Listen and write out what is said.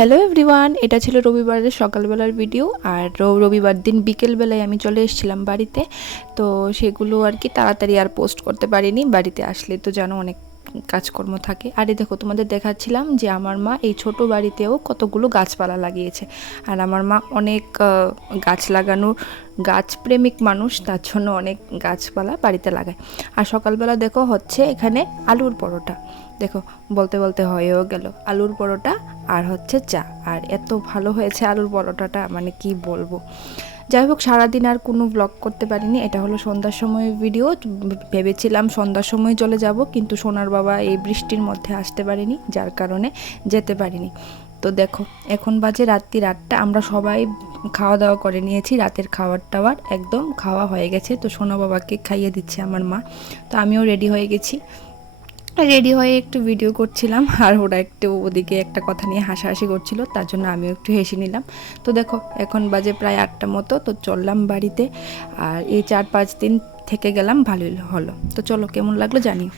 Hello everyone, এটা ছিল রবিবারের সকালবেলার ভিডিও। আর রবিবার দিন বিকেলবেলায় আমি চলে এসেছিলাম বাড়িতে। তো সেগুলো আর কি তাড়াতাড়ি আর পোস্ট করতে পারিনি। বাড়িতে আসলে তো জানো অনেক কাজকর্ম থাকে। আর এই দেখো তোমাদের দেখাচ্ছিলাম যে আমার মা এই ছোট বাড়িতেও কতগুলো গাছপালা লাগিয়েছে। আর আমার মা অনেক গাছ লাগানোর গাছপ্রেমিক মানুষ, তার জন্য অনেক গাছপালা বাড়িতে লাগায়। আর সকালবেলা দেখো হচ্ছে এখানে আলুর পরোটা। দেখো বলতে বলতে হয়েও গেল আলুর পরোটা আর হচ্ছে চা। আর এত ভালো হয়েছে আলুর পরোটাটা, মানে কি বলবো। যাই হোক, সারাদিন আর কোনো ব্লগ করতে পারিনি। এটা হলো সন্ধ্যার সময় ভিডিও। ভেবেছিলাম সন্ধ্যার সময় চলে যাব, কিন্তু সোনার বাবা এই বৃষ্টির মধ্যে আসতে পারিনি, যার কারণে যেতে পারিনি। তো দেখো এখন বাজে রাত্রি 8টা। আমরা সবাই খাওয়া দাওয়া করে নিয়েছি, রাতের খাবার টাওয়ার একদম খাওয়া হয়ে গেছে। তো সোনা বাবাকে খাইয়ে দিচ্ছে আমার মা। তো আমিও রেডি হয়ে গেছি। রেডি হয়ে একটু ভিডিও করছিলাম, আর ওরা একটু ওদিকে একটা কথা নিয়ে হাসাহাসি করছিল, তার জন্য আমিও একটু হেসে নিলাম। তো দেখো এখন বাজে প্রায় 8টা মতো। তো চললাম বাড়িতে। আর এই 4-5 দিন থেকে গেলাম, ভালোই হলো। তো চলো, কেমন লাগলো জানিও।